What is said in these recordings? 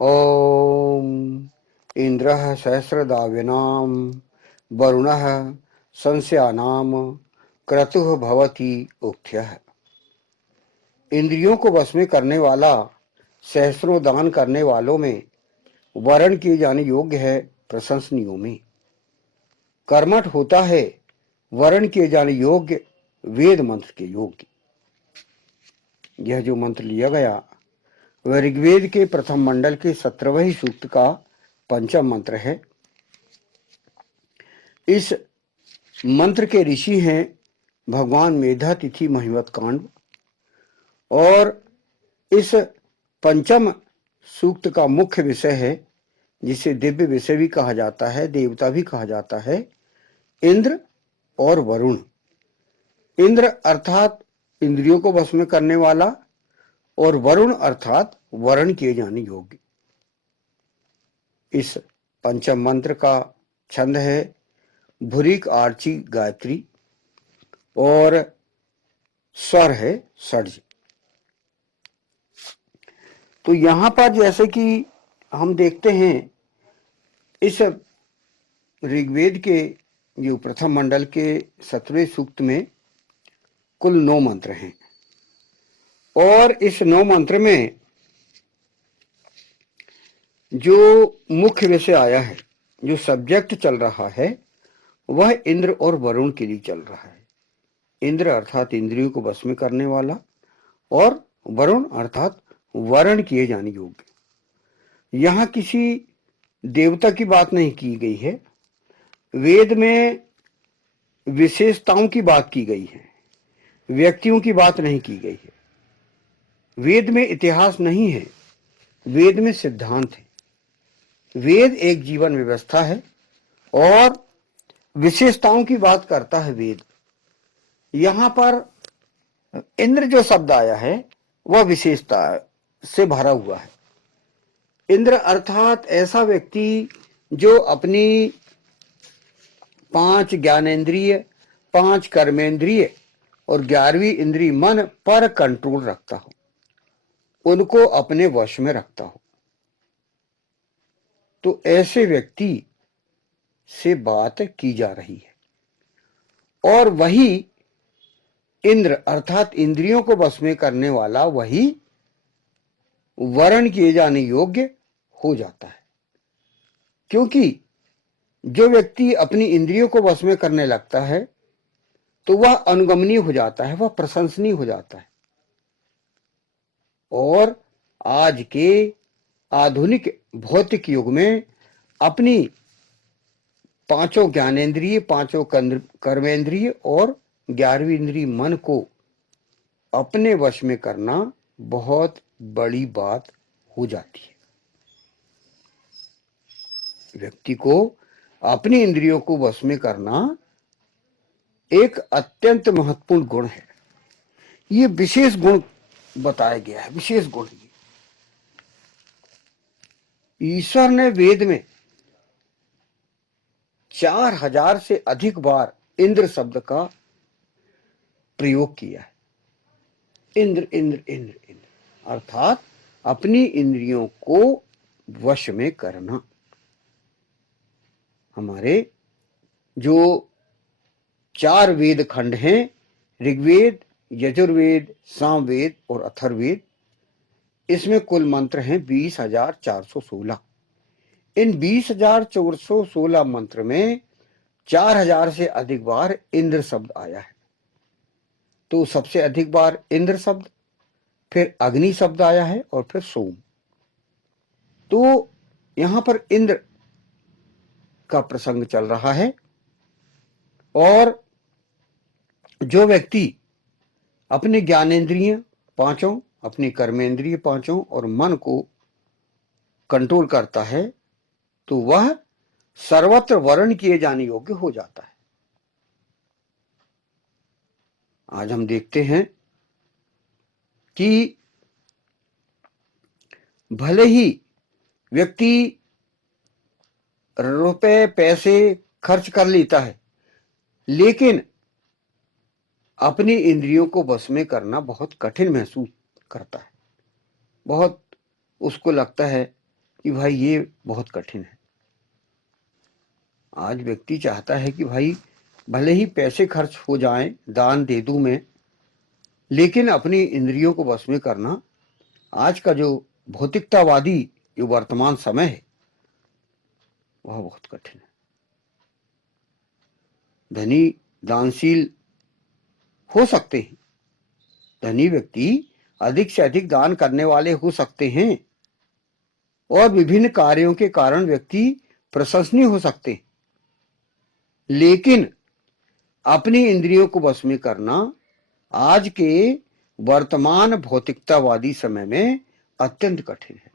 ओम इंद्रः सहस्रदाविनां वरुणः संस्यानाम क्रतुः भवति उक्थ्यः। इंद्रियों को वश में करने वाला सहस्रों दान करने वालों में वरण किए जाने योग्य है प्रशंसनीयों में। कर्मठ होता है वरण किए जाने योग्य वेद मंत्र के योग्य। यह जो मंत्र लिया गया वह ऋग्वेद के प्रथम मंडल के 17वें सूक्त का पंचम मंत्र है। इस मंत्र के ऋषि हैं भगवान मेधातिथि महिमत कांड। और इस पंचम सूक्त का मुख्य विषय है, जिसे दिव्य विषय भी कहा जाता है, देवता भी कहा जाता है, इंद्र और वरुण। इंद्र अर्थात इंद्रियों को वश में करने वाला और वरुण अर्थात वरण किए जाने योग्य। इस पंचम मंत्र का छंद है भुरिक आर्ची गायत्री और स्वर है षड्ज। तो यहां पर जैसे कि हम देखते हैं इस ऋग्वेद के जो प्रथम मंडल के 17वें सूक्त में कुल 9 मंत्र हैं और इस 9 मंत्र में जो मुख्य विषय आया है, जो सब्जेक्ट चल रहा है, वह इंद्र और वरुण के लिए चल रहा है। इंद्र अर्थात इंद्रियों को वश में करने वाला और वरुण अर्थात वरण किए जाने योग्य। यहां किसी देवता की बात नहीं की गई है, वेद में विशेषताओं की बात की गई है, व्यक्तियों की बात नहीं की गई है। वेद में इतिहास नहीं है, वेद में सिद्धांत है। वेद एक जीवन व्यवस्था है और विशेषताओं की बात करता है वेद। यहां पर इंद्र जो शब्द आया है वह विशेषता से भरा हुआ है। इंद्र अर्थात ऐसा व्यक्ति जो अपनी 5 ज्ञानेंद्रिय, 5 कर्मेंद्रिय और 11वीं इंद्रिय मन पर कंट्रोल रखता हो, उनको अपने वश में रखता हो। तो ऐसे व्यक्ति से बात की जा रही है और वही इंद्र अर्थात इंद्रियों को वश में करने वाला वही वरण किए जाने योग्य हो जाता है। क्योंकि जो व्यक्ति अपनी इंद्रियों को वश में करने लगता है तो वह अनुगमनीय हो जाता है, वह प्रशंसनीय हो जाता है। और आज के आधुनिक भौतिक युग में अपनी 5 ज्ञानेंद्रिय, 5 कर्मेंद्रिय और 11वीं इंद्रिय मन को अपने वश में करना बहुत बड़ी बात हो जाती है। व्यक्ति को अपनी इंद्रियों को वश में करना एक अत्यंत महत्वपूर्ण गुण है। ये विशेष गुण बताया गया है, विशेष गुण। ईश्वर ने वेद में 4000 से अधिक बार इंद्र शब्द का प्रयोग किया है। इंद्र इंद्र इंद्र इंद्र अर्थात अपनी इंद्रियों को वश में करना। हमारे जो 4 वेद खंड हैं, ऋग्वेद, यजुर्वेद, सामवेद और अथर्ववेद, इसमें कुल मंत्र हैं 20,416। इन 20,416 मंत्र में 4000 से अधिक बार इंद्र शब्द आया है। तो सबसे अधिक बार इंद्र शब्द, फिर अग्नि शब्द आया है और फिर सोम। तो यहां पर इंद्र का प्रसंग चल रहा है और जो व्यक्ति अपने ज्ञानेंद्रिय 5, अपनी कर्मेंद्रिय 5 और मन को कंट्रोल करता है तो वह सर्वत्र वर्ण किए जाने योग्य हो जाता है। आज हम देखते हैं कि भले ही व्यक्ति रुपए पैसे खर्च कर लेता है, लेकिन अपनी इंद्रियों को वश में करना बहुत कठिन महसूस करता है। बहुत उसको लगता है कि भाई ये बहुत कठिन है। आज व्यक्ति चाहता है कि भाई भले ही पैसे खर्च हो जाएं, दान दे दूं मैं, लेकिन अपनी इंद्रियों को वश में करना आज का जो भौतिकतावादी जो वर्तमान समय है वह बहुत कठिन है। धनी दानशील हो सकते हैं, धनी व्यक्ति अधिक से अधिक दान करने वाले हो सकते हैं और विभिन्न कार्यों के कारण व्यक्ति प्रशंसनीय हो सकते हैं, लेकिन अपनी इंद्रियों को वश में करना आज के वर्तमान भौतिकतावादी समय में अत्यंत कठिन है।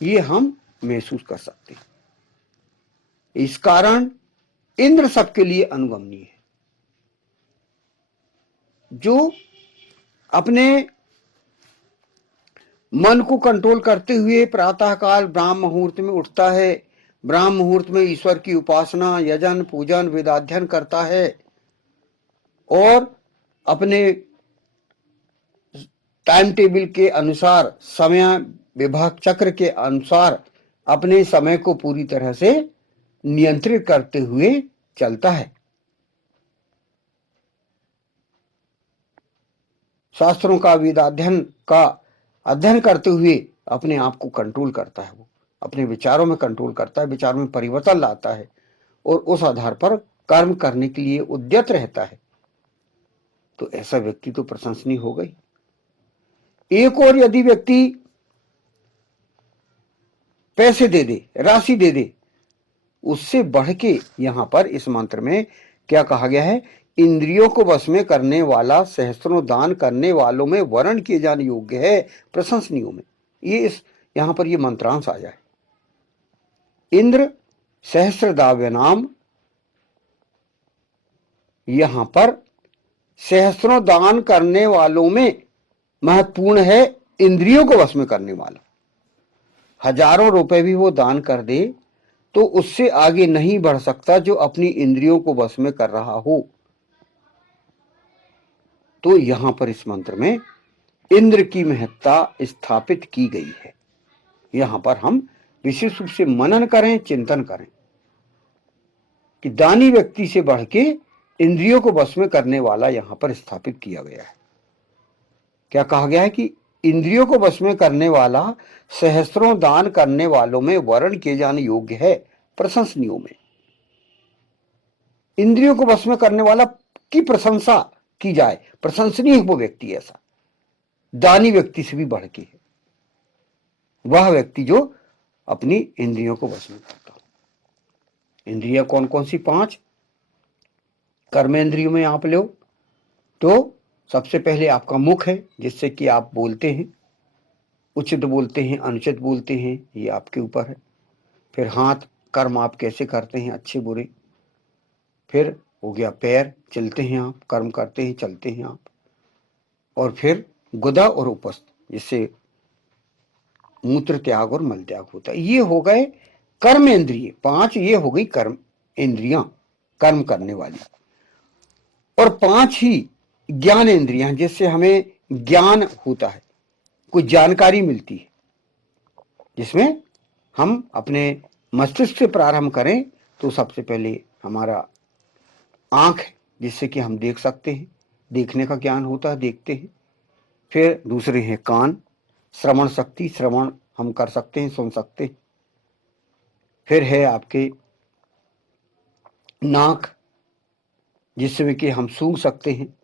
ये हम महसूस कर सकते हैं। इस कारण इंद्र सबके लिए अनुगमनीय है। जो अपने मन को कंट्रोल करते हुए प्रातःकाल ब्राह्म मुहूर्त में उठता है, ब्राह्म मुहूर्त में ईश्वर की उपासना, यजन, पूजन, वेदाध्ययन करता है और अपने टाइम टेबल के अनुसार, समय विभाग चक्र के अनुसार अपने समय को पूरी तरह से नियंत्रित करते हुए चलता है। शास्त्रों का वेदाध्ययन का अध्ययन करते हुए अपने आप को कंट्रोल करता है, वो अपने विचारों में कंट्रोल करता है, विचारों में परिवर्तन लाता है और उस आधार पर कर्म करने के लिए उद्यत रहता है। तो ऐसा व्यक्ति तो प्रशंसनीय हो गई। एक और यदि व्यक्ति पैसे दे दे, राशि दे दे, उससे बढ़ के यहां पर इस मंत्र में क्या कहा गया है, इंद्रियों को वश में करने वाला सहस्त्रों दान करने वालों में वर्ण किए जाने योग्य है, प्रशंसनीयों में। ये इस यहां पर ये मंत्रांश आ जाए। इंद्र सहस्त्रदाव्य नाम, यहां पर सहस्त्रों दान करने वालों में महत्वपूर्ण है इंद्रियों को वश में करने वाला। हजारों रुपए भी वो दान कर दे तो उससे आगे नहीं बढ़ सकता जो अपनी इंद्रियों को वश में कर रहा हो। तो यहां पर इस मंत्र में इंद्र की महत्ता स्थापित की गई है। यहां पर हम विशेष रूप से मनन करें, चिंतन करें कि दानी व्यक्ति से बढ़ के इंद्रियों को वश में करने वाला यहां पर स्थापित किया गया है। क्या कहा गया है कि इंद्रियों को वश में करने वाला सहस्त्रों दान करने वालों में वर्ण किए जाने योग्य है, प्रशंसनीयों में। इंद्रियों को वश में करने वाला की प्रशंसा की जाए, प्रशंसनीय वो व्यक्ति ऐसा दानी व्यक्ति से भी बढ़ के है, वह व्यक्ति जो अपनी इंद्रियों को वश में करता हो। इंद्रियां कौन कौन सी? 5 कर्मेंद्रियों में आप लो तो सबसे पहले आपका मुख है, जिससे कि आप बोलते हैं, उचित बोलते हैं, अनुचित बोलते हैं, ये आपके ऊपर है। फिर हाथ, कर्म आप कैसे करते हैं, अच्छे बुरे। फिर हो गया पैर, चलते हैं आप, कर्म करते हैं, चलते हैं आप। और फिर गुदा और उपस्थ, जिससे मूत्र त्याग और मल त्याग होता है। ये हो गए कर्म इंद्रिय 5, ये हो गई कर्म इंद्रियां, कर्म करने वाली। और 5 ही ज्ञान इंद्रियां, जिससे हमें ज्ञान होता है, कुछ जानकारी मिलती है, जिसमें हम अपने मस्तिष्क से प्रारंभ करें तो सबसे पहले हमारा आंख है, जिससे कि हम देख सकते हैं, देखने का ज्ञान होता है, देखते हैं। फिर दूसरे हैं कान, श्रवण शक्ति, श्रवण हम कर सकते हैं, सुन सकते हैं। फिर है आपके नाक, जिससे कि हम सूंघ सकते हैं।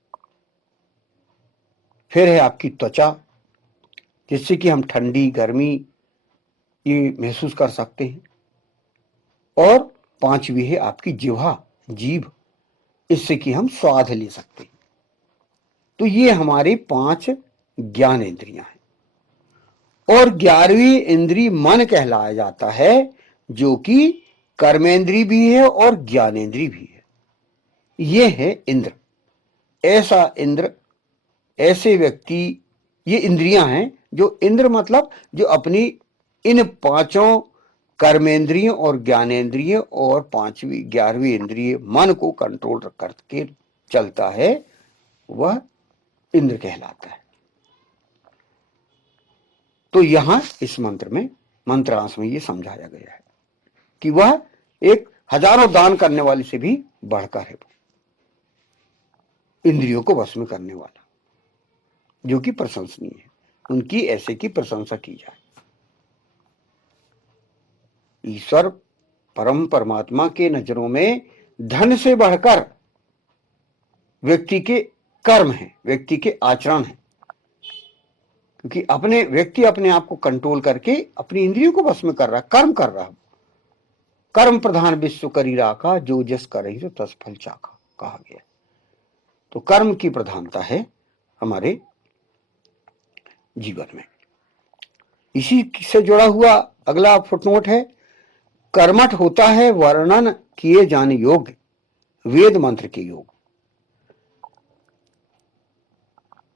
फिर है आपकी त्वचा, जिससे कि हम ठंडी गर्मी ये महसूस कर सकते हैं। और 5वीं है आपकी जिह्वा, जीभ, इससे कि हम स्वाद ले सकते हैं। तो ये हमारे 5 ज्ञान इंद्रियां हैं। और 11वीं इंद्री मन कहलाया जाता है, जो कि कर्मेंद्री भी है और ज्ञानेंद्री भी है। ये है इंद्र। ऐसा इंद्र, ऐसे व्यक्ति, ये इंद्रियां हैं जो इंद्र मतलब जो अपनी इन 5 कर्मेंद्रियों और ज्ञानेंद्रियों और 5वीं 11वीं इंद्रिय मन को कंट्रोल करके चलता है, वह इंद्र कहलाता है। तो यहां इस मंत्र में मंत्रांश में ये समझाया गया है कि वह एक हजारों दान करने वाले से भी बढ़कर है, इंद्रियों को वश में करने वाला, जो कि प्रशंसनीय है। उनकी ऐसे की प्रशंसा की जाए। ईश्वर परम परमात्मा के नजरों में धन से बढ़कर व्यक्ति के कर्म है, व्यक्ति के आचरण है, क्योंकि व्यक्ति अपने आप को कंट्रोल करके अपनी इंद्रियों को वश में कर रहा, कर्म कर रहा। कर्म प्रधान विश्व करी राखा, जो जस करहि तो तस फल चाखा, कहा गया। तो कर्म की प्रधानता है हमारे जीवन में। इसी से जुड़ा हुआ अगला फुटनोट है, कर्मठ होता है वर्णन किए जाने योग्य वेद मंत्र के योग।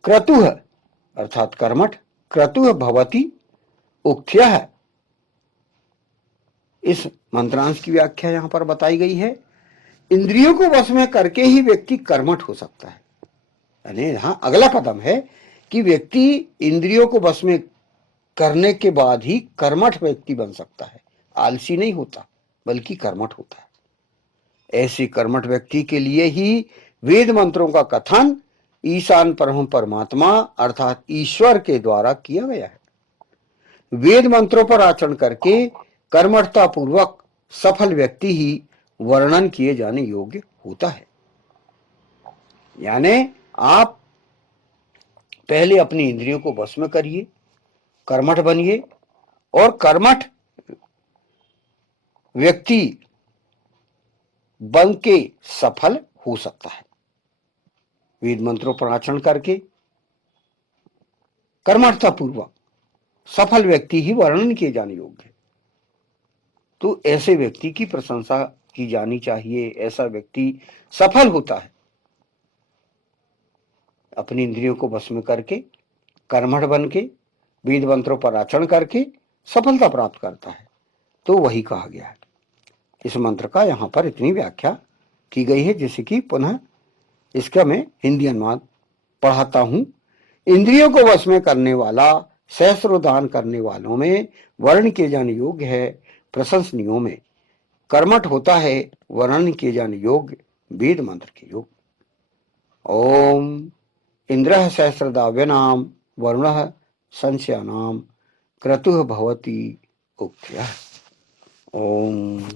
क्रतुः अर्थात कर्मठ, क्रतुः भवति उक्थ्यः, इस मंत्रांश की व्याख्या यहां पर बताई गई है। इंद्रियों को वश में करके ही व्यक्ति कर्मठ हो सकता है। यानी यहां अगला कदम है कि व्यक्ति इंद्रियों को वश में करने के बाद ही कर्मठ व्यक्ति बन सकता है। आलसी नहीं होता, बल्कि कर्मठ होता है। ऐसे कर्मठ व्यक्ति के लिए ही वेद मंत्रों का कथन ईशान परम परमात्मा अर्थात ईश्वर के द्वारा किया गया है। वेद मंत्रों पर आचरण करके कर्मठता पूर्वक सफल व्यक्ति ही वर्णन किए जाने योग्य होता है। यानी आप पहले अपनी इंद्रियों को वश में करिए, कर्मठ बनिए, और कर्मठ व्यक्ति बन के सफल हो सकता है। वेद मंत्रों पर आचरण करके कर्मठता पूर्वक सफल व्यक्ति ही वर्णन किए जाने योग्य है। तो ऐसे व्यक्ति की प्रशंसा की जानी चाहिए। ऐसा व्यक्ति सफल होता है अपनी इंद्रियों को वश में करके, कर्मठ बन के, वेद मंत्रों पर आचरण करके सफलता प्राप्त करता है। तो वही कहा गया है। इस मंत्र का यहां पर इतनी व्याख्या की गई है, जैसे कि पुनः इसका मैं हिंदी अनुवाद पढ़ाता हूं। इंद्रियों को वश में करने वाला सहस्रोदान करने वालों में वर्ण किए जाने योग्य है, प्रशंसनीयों में कर्मठ होता है वर्णन किए जाने योग्य वेद मंत्र के योग। ओम इंद्रः सहस्रदाव्यनाम वरुणः संशयानाम क्रतुः भवति उक्थ्यः। ओम।